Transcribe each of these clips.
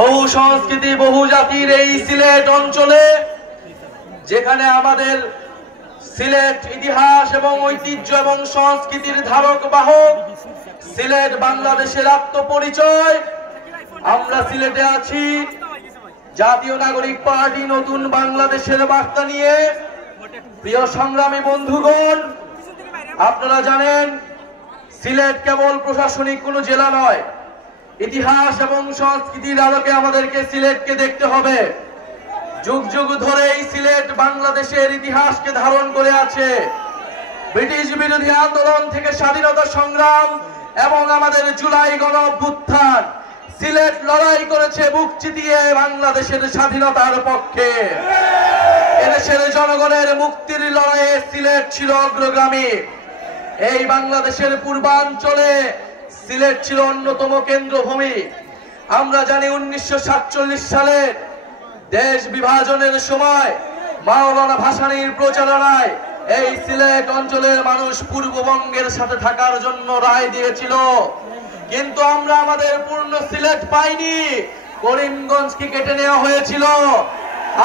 বহু সংস্কৃতি বহু জাতির এই সিলেট অঞ্চলে যেখানে আমাদের সিলেট ইতিহাস এবং ঐতিহ্য এবং সংস্কৃতির ধারক বাহক, সিলেট বাংলাদেশের আত্মপরিচয়। আমরা সিলেটে আছি জাতীয় নাগরিক পার্টি নতুন বাংলাদেশের বার্তা নিয়ে। প্রিয় সংগ্রামী বন্ধুগণ, আপনারা জানেন সিলেট কেবল প্রশাসনিক কোনো জেলা নয়, ইতিহাস এবং সংস্কৃতির আলোকে আমাদেরকে সিলেটকে দেখতে হবে। যুগ যুগ ধরে এই সিলেট বাংলাদেশের ইতিহাসকে ধারণ করে আছে। ব্রিটিশ বিরোধী আন্দোলন থেকে স্বাধীনতা সংগ্রাম এবং আমাদের জুলাই গণ অভ্যুত্থান, সিলেট লড়াই করেছে বুক চিতিয়ে বাংলাদেশের স্বাধীনতার পক্ষে। এদেশের জনগণের মুক্তির লড়াইয়ে সিলেট ছিল অগ্রগামী। এই বাংলাদেশের পূর্বাঞ্চলে সিলেট ছিল অন্যতম কেন্দ্রভূমি। আমরা জানি 1947 সালে দেশ বিভাজনের সময় মাওলানা ভাসানীর প্রচারণায় এই সিলেট অঞ্চলের মানুষ পূর্ববঙ্গের সাথে থাকার জন্য রায় দিয়েছিল, কিন্তু আমরা আমাদের পূর্ণ সিলেট পাইনি। করিমগঞ্জকে কেটে নেওয়া হয়েছিল,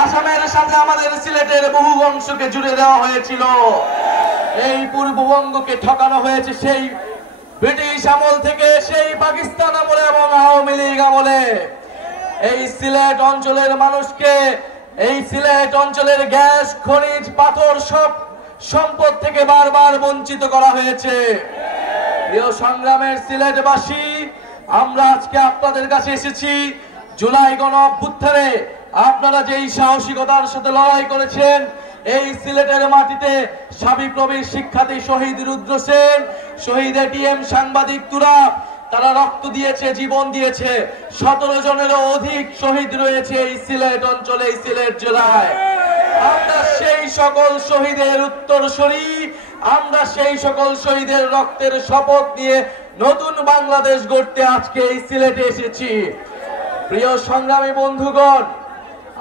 আসামের সাথে আমাদের সিলেটের বহু অংশকে জুড়ে দেওয়া হয়েছিল। এই পূর্ববঙ্গকে ঠকানো হয়েছে সেই ব্রিটিশ আমল থেকে, সেই পাকিস্তান আমলে এবং আওয়ামী লীগ আমলে। এই সিলেট অঞ্চলের মানুষকে, এই সিলেট অঞ্চলের গ্যাস, খনিজ, পাথর সব সম্পদ থেকে বারবার বঞ্চিত করা হয়েছে। প্রিয় সংগ্রামের সিলেটবাসী, আমরা আজকে আপনাদের কাছে এসেছি জুলাই গণ অভ্যুত্থানে আপনারা যেই সাহসিকতার সাথে লড়াই করেছেন। এই সিলেটের মাটিতে সাবিপ্রবির শিক্ষার্থী শহীদ রুদ্র সেন, শহীদ এটিএম সাংবাদিক তুরাব, তারা রক্ত দিয়েছে, জীবন দিয়েছে। 17 জনেরও অধিক শহীদ রয়েছে এই সিলেট অঞ্চলে, এই সিলেট জেলায়। আমরা সেই সকল শহীদের উত্তরসূরি, আমরা সেই সকল শহীদের রক্তের শপথ নিয়ে নতুন বাংলাদেশ গড়তে আজকে এই সিলেটে এসেছি। প্রিয় সংগ্রামী বন্ধুগণ,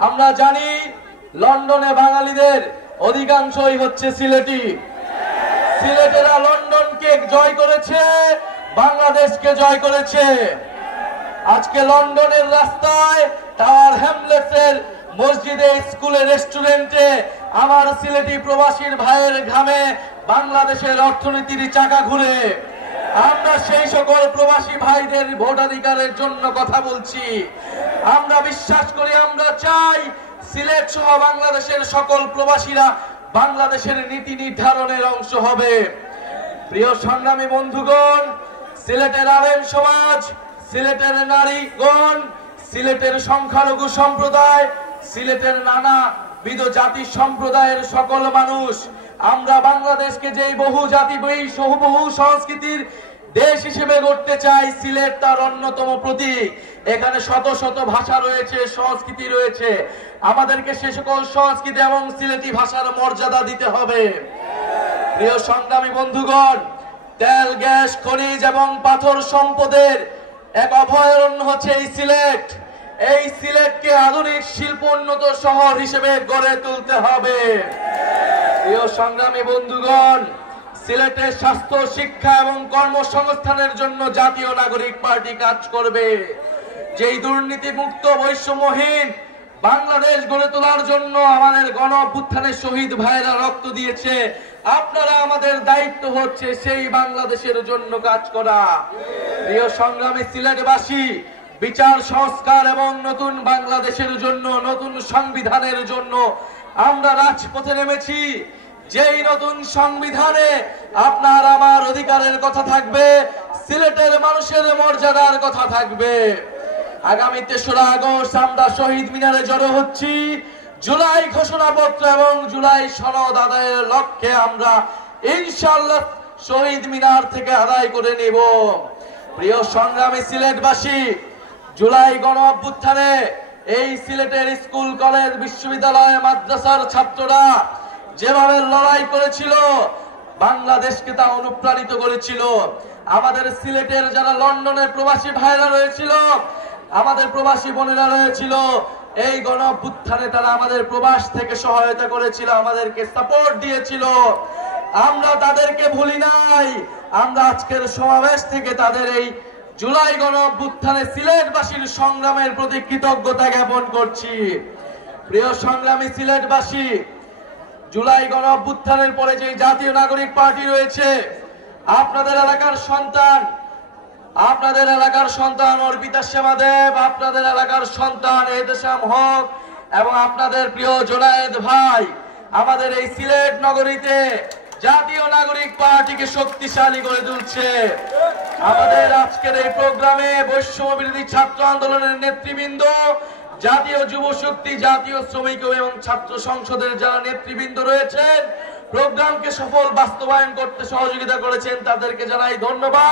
আমরা জানি লন্ডনে বাঙালিদের অধিকাংশই হচ্ছে সিলেটি। সিলেটেরা লন্ডনকে জয় করেছে, বাংলাদেশকে জয় করেছে। আজকে লন্ডনের রাস্তায়, টাওয়ার হ্যামলেটসের মসজিদে, স্কুলে, রেস্টুরেন্টে আমার সিলেটি প্রবাসীর ভাইয়ের ঘামে বাংলাদেশের অর্থনীতির চাকা ঘুরে। আমরা সেই সকল প্রবাসী ভাইদের ভোটাধিকারের জন্য কথা বলছি। আমরা বিশ্বাস করি, আমরা চাই সিলেট সহ বাংলাদেশের সকল প্রবাসীরা বাংলাদেশের নীতি নির্ধারণের অংশ হবে। প্রিয় সংগ্রামী বন্ধুগণ, সিলেটের আলেম সমাজ, সিলেটের নারীগণ, সিলেটের সংখ্যালঘু সম্প্রদায়, সিলেটের নানাবিধ জাতি সম্প্রদায়ের সকল মানুষ, আমরা বাংলাদেশকে যেই বহু জাতি বহু সংস্কৃতির দেশ হিসেবে গড়তে চাই, সিলেট তার অন্যতম প্রতীক। এখানে শত শত ভাষা রয়েছে, সংস্কৃতি রয়েছে। আমাদেরকে সে সকল সংস্কৃতি এবং সিলেটি ভাষার মর্যাদা দিতে হবে। প্রিয় সংগ্রামী বন্ধুগণ, তেল, গ্যাস, খনিজ এবং পাথর সম্পদের এক অভয়ারণ্য হচ্ছে এই সিলেট। এই সিলেটকে আধুনিক শিল্পোন্নত শহর হিসেবে গড়ে তুলতে হবে। প্রিয় সংগ্রামী বন্ধুগণ, সিলেটের স্বাস্থ্য, শিক্ষা এবং কর্মসংস্থানের জন্য জাতীয় নাগরিক পার্টি কাজ করবে। যেই দুর্নীতিমুক্ত বৈষম্যহীন বাংলাদেশ গড়ে তোলার জন্য আমাদের গণ অভ্যুত্থানের শহীদ ভাইরা রক্ত দিয়েছে, আপনারা আমাদের দায়িত্ব হচ্ছে সেই বাংলাদেশের জন্য কাজ করা। প্রিয় সংগ্রামী সিলেটবাসী, বিচার সংস্কার এবং নতুন বাংলাদেশের জন্য, নতুন সংবিধানের জন্য আমরা রাজপথে নেমেছি। যেই নতুন সংবিধানে আপনার আমার অধিকারের কথা থাকবে, সিলেটের মানুষের মর্যাদার কথা থাকবে। আগামী 3রা আগস্ট আমরা শহীদ মিনারে জড়ো হচ্ছি। জুলাই ঘোষণাপত্র এবং জুলাই সনদ আদায়ের লক্ষ্যে আমরা ইনশাআল্লাহ শহীদ মিনার থেকে আদায় করে নেব। প্রিয় সংগ্রামী সিলেটবাসী, জুলাই গণ অভ্যুত্থানে এই সিলেটের স্কুল, কলেজ, বিশ্ববিদ্যালয়, মাদ্রাসার ছাত্ররা যেভাবে লড়াই করেছিল, বাংলাদেশকে তা অনুপ্রাণিত করেছিল। আমাদের সিলেটের যারা লন্ডনে প্রবাসী ভাইরা রয়েছিল, আমাদের প্রবাসী বোনেরা রয়েছিল, এই গণ অভ্যুত্থানে তারা আমাদের প্রবাস থেকে সহায়তা করেছিল, আমাদেরকে সাপোর্ট দিয়েছিল। আমরা তাদেরকে ভুলি নাই। আমরা আজকের সমাবেশ থেকে তাদের এই জুলাই গণঅভ্যুত্থানে সিলেটবাসীর সংগ্রামের প্রতি কৃতজ্ঞতা জ্ঞাপন করছি। প্রিয় সংগ্রামী সিলেটবাসী, জুলাই গণঅভ্যুত্থানের পরে যে জাতীয় নাগরিক পার্টি রয়েছে, আপনাদের এলাকার সন্তান অর্পিতা সেমাদেব, আপনাদের এলাকার সন্তান এহতেশাম হক এবং আপনাদের প্রিয় জোনায়েদ ভাই আমাদের এই সিলেট নগরীতে জাতীয় নাগরিক পার্টিকে শক্তিশালী করে তুলছে। আমাদের আজকের এই প্রোগ্রামে বৈষম্য বিরোধী ছাত্র আন্দোলনের নেতৃবৃন্দ, জাতীয় যুব শক্তি, জাতীয় শ্রমিক এবং ছাত্র সংসদের যারা নেতৃবৃন্দ রয়েছেন, প্রোগ্রামকে সফল বাস্তবায়ন করতে সহযোগিতা করেছেন, তাদেরকে জানাই ধন্যবাদ।